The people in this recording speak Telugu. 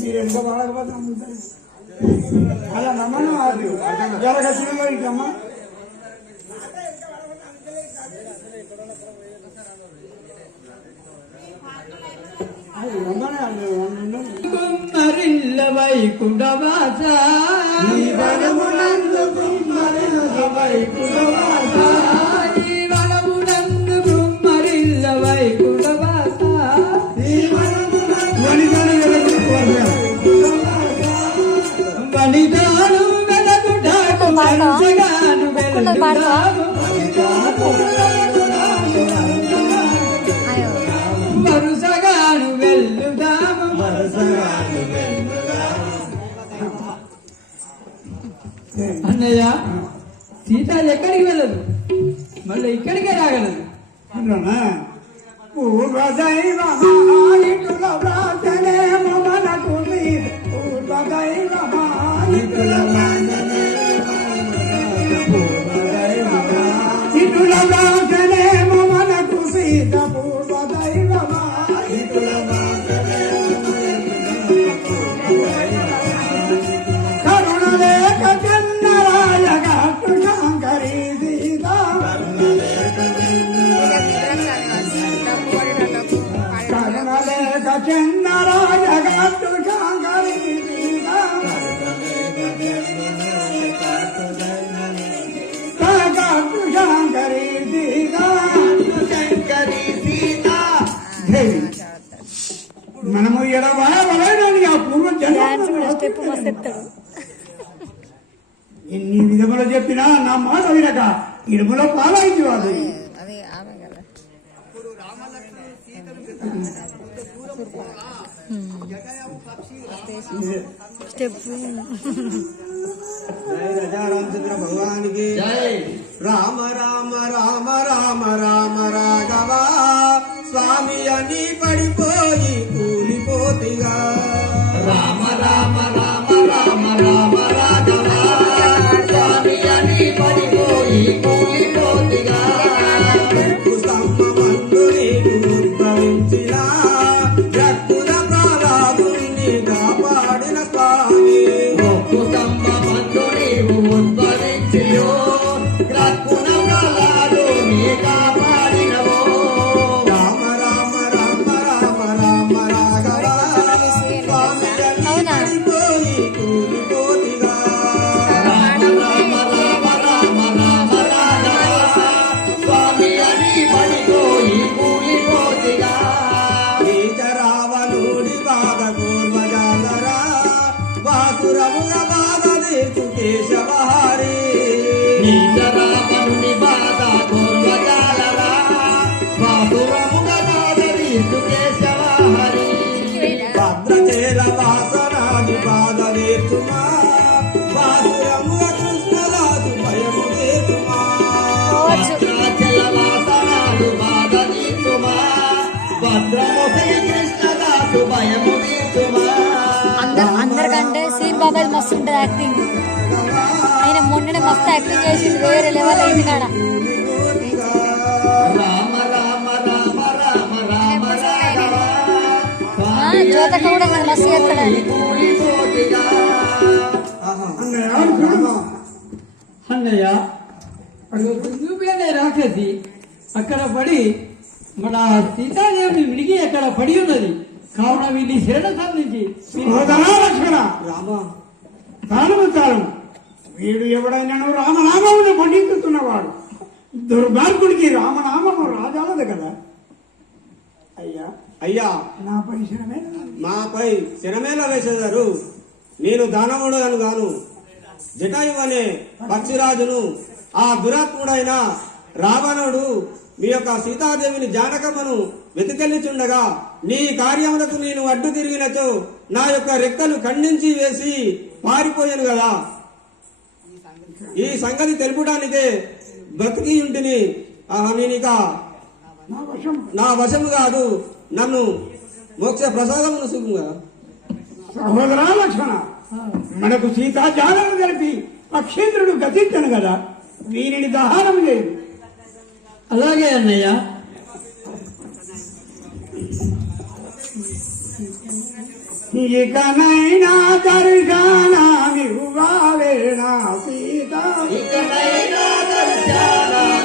మీరు ఎంత బాధపడతాం అలా నమ్మను అది జరగచ్చిన ఇటమ్మా అది కుమ్మరిల్ల వైకుంఠవాస ఈ వనమునందు కుమ్మరిల్ల వైకుంఠవాస. ఈ వనమునందు కుమ్మరిల్ల వైకుంఠవాస వనితను వెలుగుకోగా. వనితాను వెలగుడాకు అన్నయ్య సీత ఎక్కడికి వెళ్ళదు మళ్ళీ ఇక్కడికే రాగలదు అందులోనా? పూర్వదైవమాయితుల వ్రాతనేమో మనకు నీదు. పూర్వదైవమాయితుల ఇటుల వ్రాతనేమో మనకు సీత పూర్వదైవమాయితుల శాంకరీ సీతా శంకరీ సీతా. దేవి మనము ఎడవడని ఆ పూర్వ జన్మ ఎన్ని విధములు చెప్పినా నా మాట వినక ఇడుములో పాలైంది వాళ్ళు స్టెప్. జై రజా రామచంద్ర భగవానికి రామ రామ రామ రామ రామ రాఘవ స్వామి అని పడిపోయి కూలిపోతిగా రామ రామ రామ రామ రామ రాఘవ స్వామి అని పడిపోయి కూలిపోతిగా ఉద్భవించిన రక్కుల ప్రారాధుల్ని కాపాడిన అందరికంటే శ్రీన్ బాబాయ్ మస్తు ఉంటుంది యాక్టింగ్. మొన్ననే మస్తు యాక్టింగ్ చేసిండు వేరే లెవెల్ అయింది కాడ. రామ రామ రామ రామ రామ రాఘవ ఆ, జ్యోతక్క కూడా మస్తు చేస్తాడు. ఆయన. కూలిపోతిగా అన్నయ్య నువ్వేనే రాక్షసి. అక్కడ పడి మన సీతాదేవిని విడిగి అక్కడ పడి ఉన్నది. కావున వీళ్ళని శరణ సంధించి రామ. తాను తాను వీడు ఎవడైనా రామనామమును పండించుతున్నవాడు దుర్మార్గుడికి రామనామము రాజాలదు కదా. అయ్యా అయ్యా నా పరిశ్రమే మాపై శరమేల వేసేదారు. నేను దానవుడు అని గాను. జటాయు అనే పక్షిరాజును ఆ దురాత్ముడైన రావణుడు మీ యొక్క సీతాదేవిని జానకమ్మను వెతికెళ్ళుచుండగా నీ కార్యములకు నేను అడ్డు తిరిగినచో నా యొక్క రెక్కలు ఖండించి వేసి పారిపోయాను కదా. ఈ సంగతి తెలుపడానికే బ్రతికి ఉంటిని. ఆహా నేను ఇక నా వశం. నా వశము కాదు నన్ను మోక్ష ప్రసాదమును సుఖంగా సహోదరా లక్ష్మణ మనకు సీతాజాలను కలిపి అక్షేంద్రుడు గతించను కదా. వీరిని దహనం లేదు అలాగే అన్నయ్య ఇకనైనా దర్శనమివ్వాలే నా సీత. ఇకనైనా దర్శనమివ్వాలే